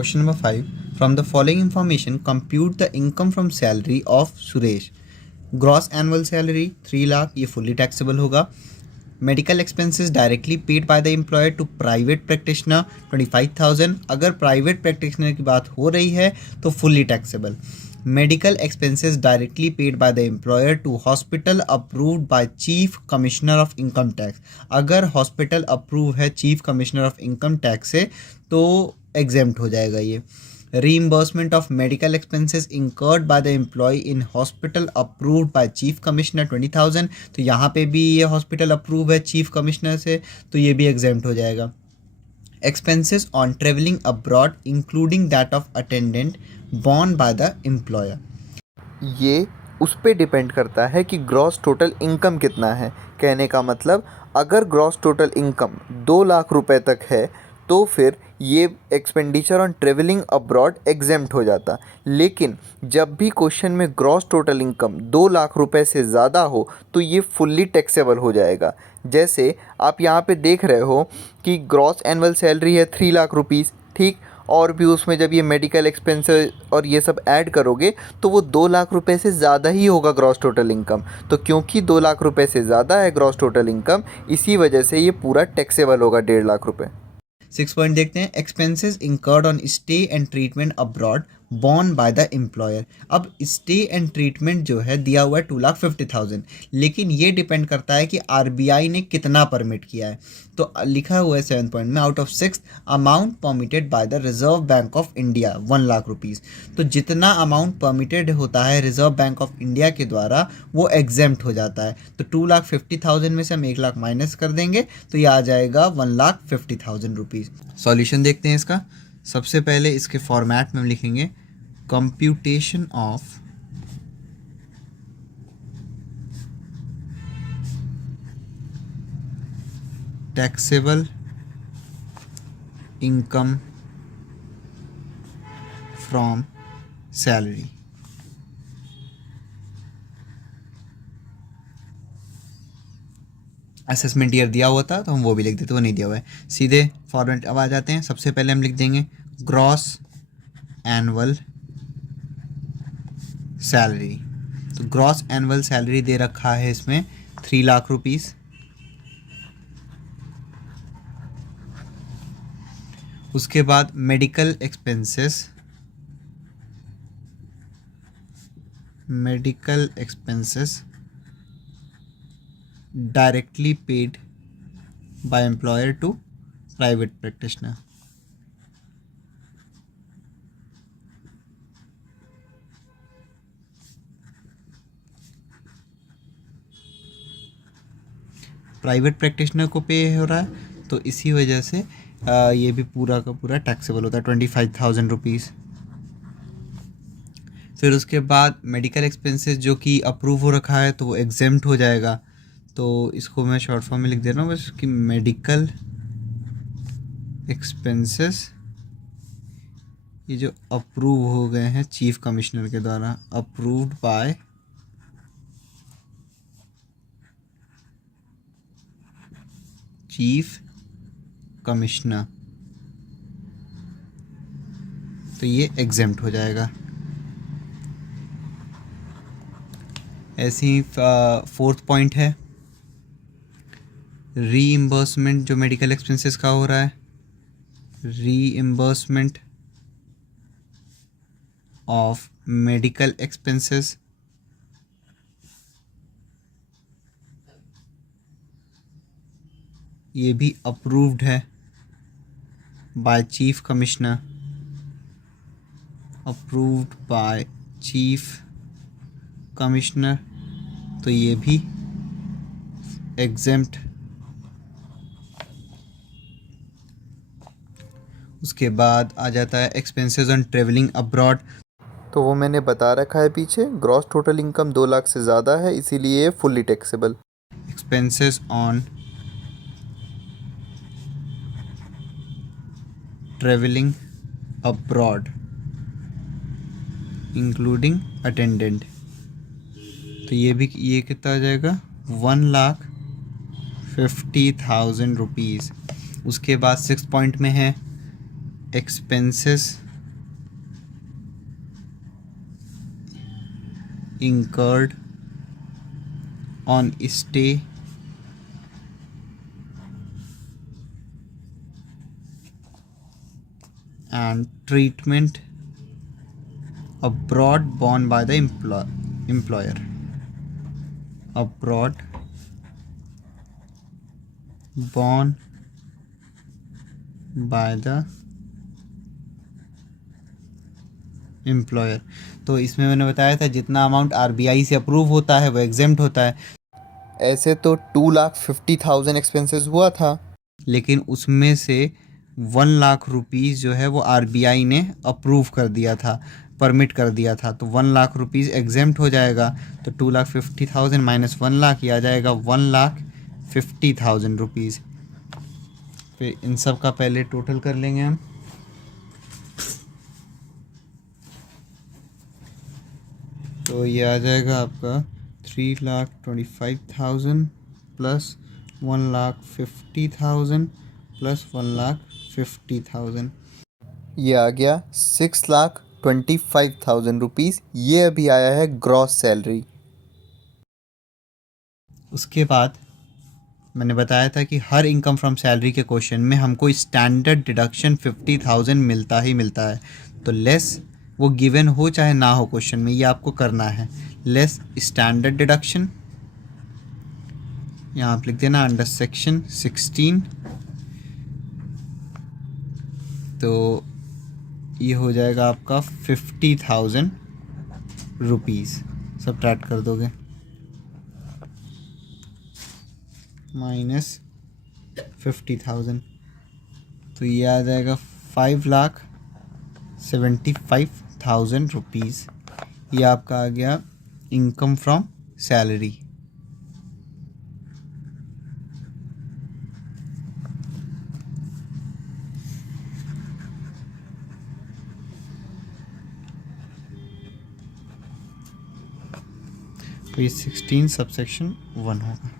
Question number 5, from the following information compute the income from salary of Suresh. Gross annual salary 3 lakh, ये fully taxable होगा। Medical expenses directly paid by the employer to private practitioner 25,000, अगर private practitioner की बात हो रही है तो fully taxable. Medical expenses directly paid by the employer to hospital approved by chief commissioner of income tax, अगर hospital approve है chief commissioner of income tax से तो एग्जेम्प्ट हो जाएगा ये। Reimbursement of medical expenses incurred by the employee in hospital approved by chief commissioner 20,000, तो यहाँ पे भी ये हॉस्पिटल अप्रूव है चीफ कमिश्नर से तो ये भी एग्जेम्प्ट हो जाएगा। Expenses on traveling abroad including that of attendant borne by the employer, ये उस पे डिपेंड करता है कि ग्रॉस टोटल इनकम कितना है। कहने का मतलब अगर ग्रॉस टोटल इनकम 2 लाख रुपए तक है तो फिर ये expenditure on travelling abroad exempt हो जाता। लेकिन जब भी क्वेश्चन में ग्रॉस टोटल इनकम 2 लाख रुपए से ज़्यादा हो तो ये फुल्ली टैक्सेबल हो जाएगा। जैसे आप यहाँ पे देख रहे हो कि ग्रॉस एनुअल सैलरी है 3 लाख रुपीज़, ठीक, और भी उसमें जब ये मेडिकल एक्सपेंसेस और ये सब ऐड करोगे तो वो 2 लाख रुपए से ज़्यादा ही होगा ग्रॉस टोटल इनकम। तो क्योंकि 2 लाख रुपए से ज़्यादा है ग्रॉस टोटल इनकम, इसी वजह से ये पूरा टैक्सेबल होगा 1.5 लाख रुपए। 6 पॉइंट देखते हैं। Expenses incurred on stay and treatment abroad born bye the employer. अब स्टे एंड ट्रीटमेंट जो है दिया हुआ है 2,50,000, लेकिन ये डिपेंड करता है कि आरबीआई ने कितना परमिट किया है। तो लिखा हुआ है 7 पॉइंट में, out of 6 amount permitted by the reserve bank of India 1 lakh rupees. तो जितना अमाउंट परमिटेड होता है रिजर्व बैंक ऑफ इंडिया के द्वारा वो एग्जेम्प्ट हो जाता है। तो 2,50,000 में से हम 1 लाख माइनस कर देंगे तो ये आ जाएगा 1,50,000 रुपीज़। सॉल्यूशन देखते हैं इसका। सबसे पहले इसके फॉर्मेट में हम लिखेंगे computation of taxable income from salary. Assessment year दिया हुआ था तो हम वो भी लिख देते, वो नहीं दिया हुआ है। सीधे फॉर्मेट अब आ जाते हैं। सबसे पहले हम लिख देंगे ग्रॉस एनुअल सैलरी। तो ग्रॉस एनुअल सैलरी दे रखा है इसमें 3 लाख रुपीज़। उसके बाद medical expenses directly paid by employer to private practitioner. Private practitioner को पे हो रहा है तो इसी वजह से ये भी पूरा का पूरा टैक्सेबल होता है 25,000 रुपीज़। फिर उसके बाद मेडिकल एक्सपेंसेस जो कि अप्रूव हो रखा है तो वो एग्जेम्प्ट हो जाएगा। तो इसको मैं शॉर्ट फॉर्म में लिख दे रहा हूँ बस कि मेडिकल एक्सपेंसेस ये जो अप्रूव हो गए हैं चीफ कमिश्नर के द्वारा, अप्रूव्ड बाय चीफ कमिश्नर, तो ये एग्जेम्प्ट हो जाएगा। ऐसे ही 4th पॉइंट है रीइंबर्समेंट जो मेडिकल एक्सपेंसेस का हो रहा है, रीइंबर्समेंट ऑफ मेडिकल एक्सपेंसेस ये भी अप्रूव्ड है bye chief commissioner, approved by chief commissioner, तो ये भी एग्जेम्प्ट। उसके बाद आ जाता है एक्सपेंसेस ऑन ट्रेवलिंग अब्रॉड। तो वो मैंने बता रखा है पीछे, ग्रॉस टोटल इनकम 2 लाख से ज़्यादा है इसीलिए fully taxable. Expenses on travelling abroad including attendant, तो ये कितना आ जाएगा 1,50,000 रुपीज़। उसके बाद 6th पॉइंट में है expenses incurred on stay and treatment abroad borne by the employer. Abroad borne by the employer. तो इसमें मैंने बताया था जितना अमाउंट आरबीआई से अप्रूव होता है वो एग्जेम्प्ट होता है, ऐसे तो 2,50,000 एक्सपेंसेस हुआ था, लेकिन उसमें से 1,00,000 रुपीज़ जो है वो आरबीआई ने अप्रूव कर दिया था, परमिट कर दिया था, तो 1,00,000 रुपीज़ एग्जेम्प्ट हो जाएगा। तो 2,50,000 माइनस 1,00,000 आ जाएगा 1,50,000 रुपीज़। फिर इन सब का पहले टोटल कर लेंगे हम। तो ये आ जाएगा आपका 3,25,000 प्लस 1,50,000 प्लस 1,50,000। ये आ गया 6,25,000 रुपीज़। ये अभी आया है ग्रॉस सैलरी। उसके बाद मैंने बताया था कि हर इनकम फ्रॉम सैलरी के क्वेश्चन में हमको स्टैंडर्ड डिडक्शन 50,000 मिलता ही मिलता है। तो लेस वो गिवन हो चाहे ना हो क्वेश्चन में, ये आपको करना है। लेस स्टैंडर्ड डिडक्शन, यहाँ आप लिख देना अंडर सेक्शन 16। तो ये हो जाएगा आपका 50,000 रुपीज़। सब्ट्रैक्ट कर दोगे माइनस 50,000, तो ये आ जाएगा 5,75,000 रुपीज़। ये आपका आ गया इनकम फ्रॉम सैलरी। तो ये 16 सबसेक्शन 1 होगा।